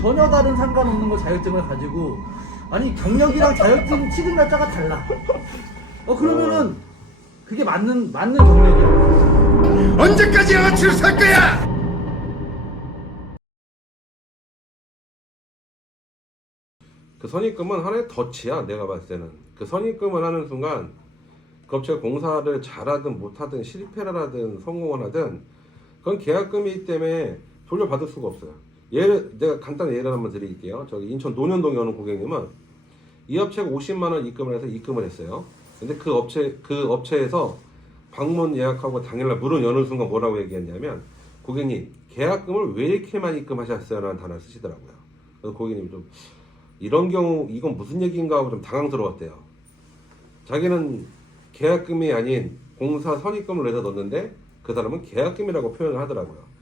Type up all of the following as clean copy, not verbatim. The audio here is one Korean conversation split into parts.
전혀 다른 상관없는 거 자격증을 가지고 아니 경력이랑 자격증 취득 날짜가 달라. 그러면은 그게 맞는 경력이야. 언제까지 양아치를 살 거야? 그 선입금은 하나의 덫이야. 내가 봤을 때는 그 선입금을 하는 순간 그 업체가 공사를 잘하든 못하든 실패를 하든 성공을 하든 그건 계약금이기 때문에 돌려받을 수가 없어요. 내가 간단한 예를 한번 드릴게요. 저기 인천 논현동에 오는 고객님은 이 업체가 50만 원 입금을 해서 입금을 했어요. 근데 그 업체에서 방문 예약하고 당일날 문을 여는 순간 뭐라고 얘기했냐면, 고객님 계약금을 왜 이렇게 많이 입금하셨어요? 라는 단어를 쓰시더라고요. 그래서 고객님이 좀 이런 경우 이건 무슨 얘기인가 하고 좀 당황스러웠대요. 자기는 계약금이 아닌 공사 선입금을 내서 넣었는데 그 사람은 계약금이라고 표현을 하더라고요.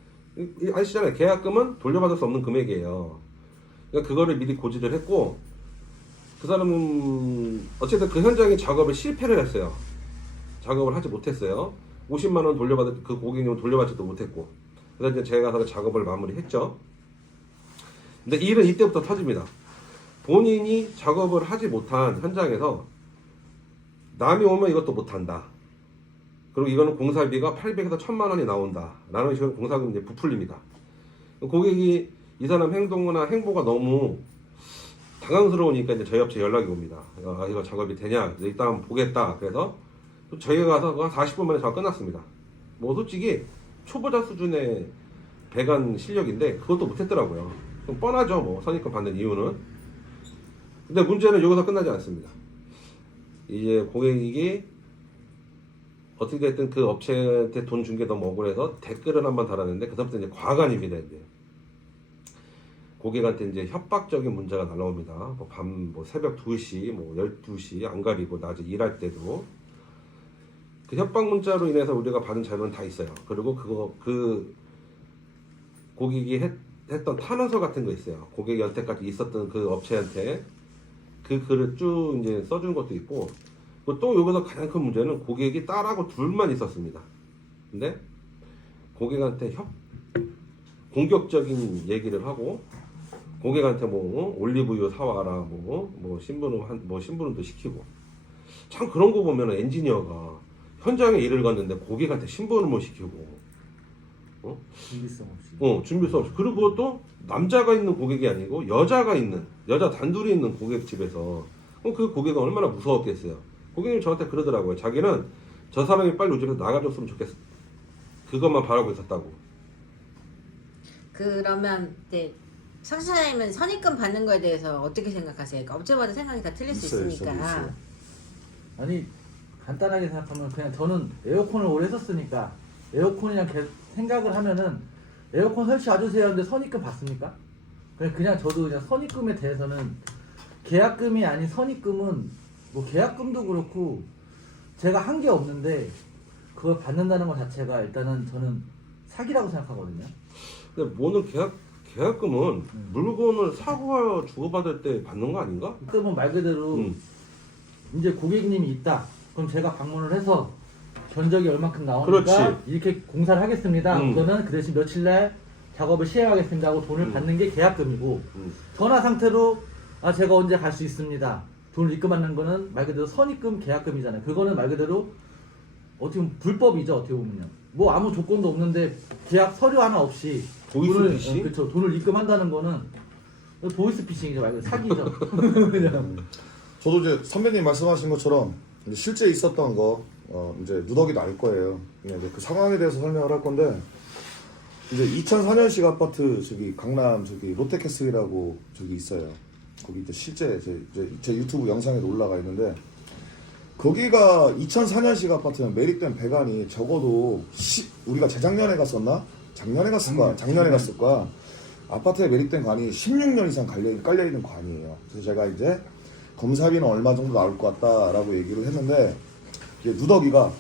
아시잖아요. 계약금은 돌려받을 수 없는 금액이에요. 그러니까 그거를 미리 고지를 했고, 그 사람은 어쨌든 그 현장에 작업을 실패를 했어요. 작업을 하지 못했어요. 50만 원 돌려받을, 그 고객님은 돌려받지도 못했고, 그래서 이제 제가 가서 작업을 마무리했죠. 근데 일은 이때부터 터집니다. 본인이 작업을 하지 못한 현장에서 남이 오면 이것도 못한다. 그리고 이거는 공사비가 800에서 1000만 원이 나온다. 라는 식으로 공사금이 이제 부풀립니다. 고객이 이 사람 행동이나 행보가 너무 당황스러우니까 이제 저희 업체에 연락이 옵니다. 이거 작업이 되냐? 이따 한번 보겠다. 그래서 저희가 가서 한 40분 만에 작업 끝났습니다. 뭐 솔직히 초보자 수준의 배관 실력인데 그것도 못했더라고요. 좀 뻔하죠. 뭐 선입금 받는 이유는. 근데 문제는 여기서 끝나지 않습니다. 이제 고객이 어떻게 됐든 그 업체한테 돈 준 게 너무 억울해서 댓글을 한번 달았는데, 그다음부터 이제 과간입니다. 이제 고객한테 이제 협박적인 문자가 날라옵니다. 뭐 새벽 2시, 뭐 12시 안 가리고 낮에 일할 때도 그 협박 문자로 인해서 우리가 받은 자료는 다 있어요. 그리고 그 고객이 했던 탄원서 같은 거 있어요. 고객이 여태까지 있었던 그 업체한테 그 글을 쭉 이제 써준 것도 있고, 또 여기서 가장 큰 문제는 고객이 딸하고 둘만 있었습니다. 근데 고객한테 공격적인 얘기를 하고, 고객한테 뭐 올리브유 사와라, 뭐 신부름도 시키고. 참 그런 거 보면 엔지니어가 현장에 일을 갔는데 고객한테 신부름을 시키고, 준비성 없이. 준비성 없이. 그리고 또 남자가 있는 고객이 아니고 여자 단둘이 있는 고객 집에서, 그 고객은 얼마나 무서웠겠어요. 고객님 저한테 그러더라고요. 자기는 저 사람이 빨리 우리 집에서 나가줬으면 좋겠어. 그것만 바라고 있었다고. 그러면 이제 상사님은 선입금 받는 거에 대해서 어떻게 생각하세요? 그러니까 업체마다 생각이 다 틀릴 수 있으니까. 아니 간단하게 생각하면 그냥 저는 에어컨을 오래 썼으니까 에어컨이랑 계속 생각을 하면은 에어컨 설치 와주세요 하는데 선입금 받습니까? 그냥 저도 그냥 선입금에 대해서는 계약금이 아닌 선입금은 뭐 계약금도 그렇고 제가 한 게 없는데 그걸 받는다는 것 자체가 일단은 저는 사기라고 생각하거든요. 근데 뭐는 계약금은 물건을 사고 주고받을 때 받는 거 아닌가? 그러면 말 그대로 이제 고객님이 있다. 그럼 제가 방문을 해서 견적이 얼만큼 나오니까 그렇지. 이렇게 공사를 하겠습니다. 그러면 그 대신 며칠날 작업을 시행하겠습니다 하고 돈을 받는 게 계약금이고, 전화 상태로 제가 언제 갈 수 있습니다. 돈을 입금하는 거는 말 그대로 선입금 계약금이잖아요. 그거는 말 그대로 어떻게 보면 불법이죠. 어떻게 보면요. 뭐 아무 조건도 없는데 계약 서류 하나 없이 보이스피싱? 그렇죠. 돈을 입금한다는 거는 보이스피싱이죠. 말 그대로 사기죠. 그냥. 저도 이제 선배님 말씀하신 것처럼 이제 실제 있었던 거 이제 누더기도 알 거예요. 이제 그 상황에 대해서 설명을 할 건데, 이제 2004년식 아파트 저기 강남 저기 롯데캐슬이라고 저기 있어요. 거기 이제 실제 제 유튜브 영상에도 올라가 있는데, 거기가 2004년식 아파트는 매립된 배관이 적어도 우리가 재작년에 갔었나? 작년에 갔을 거야. 작년에 갔을 거야. 아파트에 매립된 관이 16년 이상 깔려 있는 관이에요. 그래서 제가 이제 검사비는 얼마 정도 나올 것 같다라고 얘기를 했는데, 이제 누더기가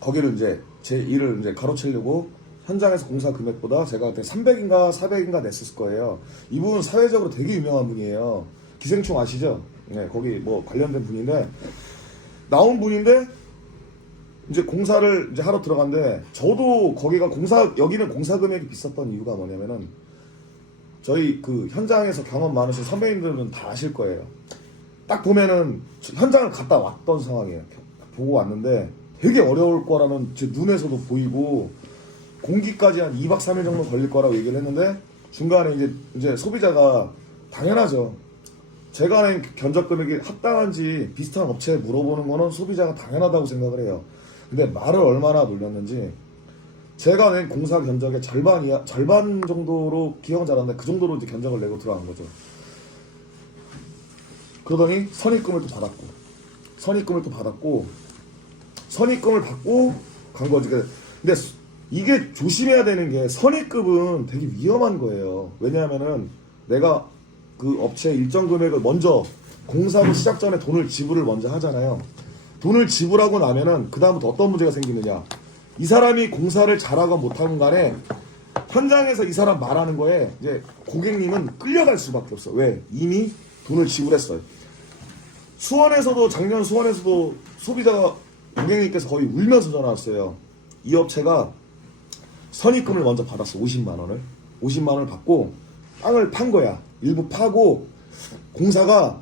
거기를 이제 제 일을 이제 가로채려고 현장에서 공사 금액보다 제가 그때 300인가 400인가 냈을 거예요. 이분은 사회적으로 되게 유명한 분이에요. 기생충 아시죠? 네, 거기 뭐 관련된 분인데, 나온 분인데 이제 공사를 이제 하러 들어간데 저도 거기가 여기는 공사 금액이 비쌌던 이유가 뭐냐면은 저희 그 현장에서 경험 많으신 선배님들은 다 아실 거예요. 딱 보면은 현장을 갔다 왔던 상황이에요. 보고 왔는데 되게 어려울 거라는 제 눈에서도 보이고 공기까지 한 2박 3일 정도 걸릴 거라고 얘기를 했는데 중간에 이제 소비자가 당연하죠. 제가 낸 견적 금액이 합당한지 비슷한 업체에 물어보는 거는 소비자가 당연하다고 생각을 해요. 근데 말을 얼마나 놀렸는지 제가 낸 공사 견적의 절반 정도로 기억은 잘 안 나는데 그 정도로 이제 견적을 내고 들어간 거죠. 그러더니 선입금을 또 받았고 선입금을 받고 간 거지. 근데 이게 조심해야 되는 게 선입금은 되게 위험한 거예요. 왜냐하면은 내가 그 업체 일정 금액을 먼저 공사를 시작 전에 돈을 지불을 먼저 하잖아요. 돈을 지불하고 나면은 그 다음부터 어떤 문제가 생기느냐. 이 사람이 공사를 잘하건 못하건 간에 현장에서 이 사람 말하는 거에 이제 고객님은 끌려갈 수밖에 없어. 왜? 이미 돈을 지불했어요. 작년 수원에서도 소비자가 고객님께서 거의 울면서 전화 왔어요. 이 업체가 선입금을 먼저 받았어. 50만 원을 받고 땅을 판 거야. 일부 파고 공사가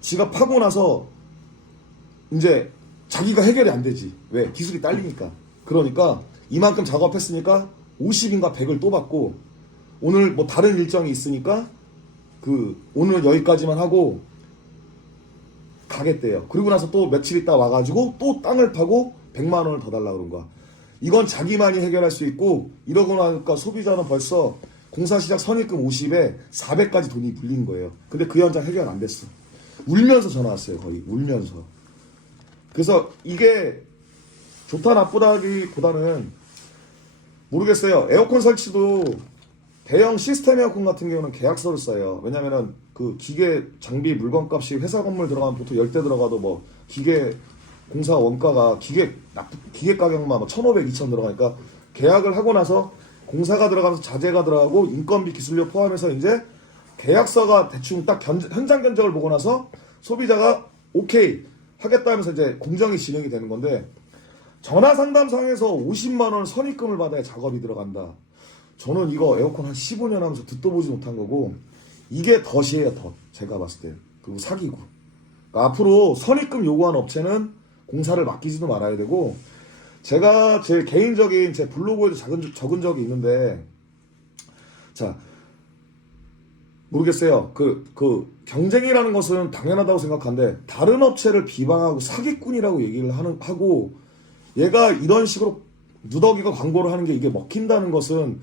지가 파고 나서 이제 자기가 해결이 안 되지. 왜? 기술이 딸리니까. 그러니까 이만큼 작업했으니까 50인가 100을 또 받고 오늘 뭐 다른 일정이 있으니까 오늘 여기까지만 하고 가겠대요. 그리고 나서 또 며칠 있다 와가지고 또 땅을 파고 100만 원을 더 달라고 그런 거야. 이건 자기만이 해결할 수 있고 이러고 나니까 소비자는 벌써 공사 시작 선입금 50에 400까지 돈이 물린 거예요. 근데 그 현장 해결 안 됐어. 울면서 전화 왔어요. 거의 울면서. 그래서 이게 좋다 나쁘다기보다는 모르겠어요. 에어컨 설치도 대형 시스템 에어컨 같은 경우는 계약서를 써요. 왜냐면은 그 기계 장비 물건값이 회사 건물 들어가면 보통 10대 들어가도 뭐 기계 공사 원가가 기계 가격만 뭐 1,500, 2,000 들어가니까 계약을 하고 나서 공사가 들어가면서 자재가 들어가고 인건비 기술료 포함해서 이제 계약서가 대충 딱 현장 견적을 보고 나서 소비자가 오케이 하겠다 하면서 이제 공정이 진행이 되는 건데 전화 상담상에서 50만 원 선입금을 받아야 작업이 들어간다. 저는 이거 에어컨 한 15년 하면서 듣도 보지 못한 거고 이게 덫이에요. 덫. 제가 봤을 때. 그리고 사기고. 그러니까 앞으로 선입금 요구하는 업체는 공사를 맡기지도 말아야 되고 제가 제 개인적인 제 블로그에도 적은 적이 있는데 자 모르겠어요. 경쟁이라는 것은 당연하다고 생각하는데 다른 업체를 비방하고 사기꾼이라고 얘기를 하고 얘가 이런 식으로 누더기가 광고를 하는 게 이게 먹힌다는 것은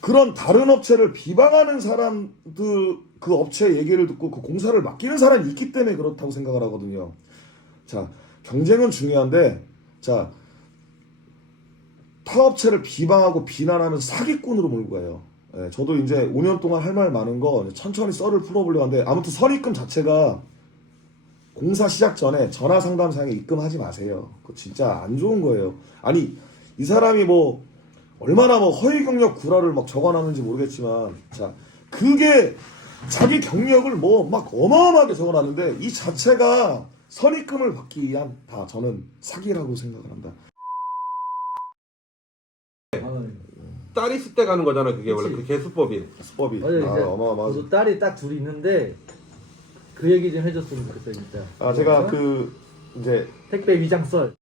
그런 다른 업체를 비방하는 사람들 그 업체 얘기를 듣고 그 공사를 맡기는 사람이 있기 때문에 그렇다고 생각을 하거든요. 자, 경쟁은 중요한데 자 타업체를 비방하고 비난하면서 사기꾼으로 몰고 가요. 예, 저도 이제 5년 동안 할 말 많은 거 천천히 썰을 풀어보려고 하는데 아무튼 선입금 자체가 공사 시작 전에 전화 상담상에 입금하지 마세요. 그거 진짜 안 좋은 거예요. 아니 이 사람이 뭐 얼마나 뭐 허위 경력 구라를 막 적어놨는지 모르겠지만 자 그게 자기 경력을 뭐 막 어마어마하게 적어놨는데 이 자체가 선입금을 받기 위한 다 저는 사기라고 생각을 한다. 딸 있을 때 가는 거잖아. 그게 원래 그 개수법이. 수법이 맞아요. 어마어마하죠. 저도 딸이 딱 둘이 있는데 그 얘기 좀 해줬으면 좋겠어요 진짜. 제가 이제 택배 위장 썰.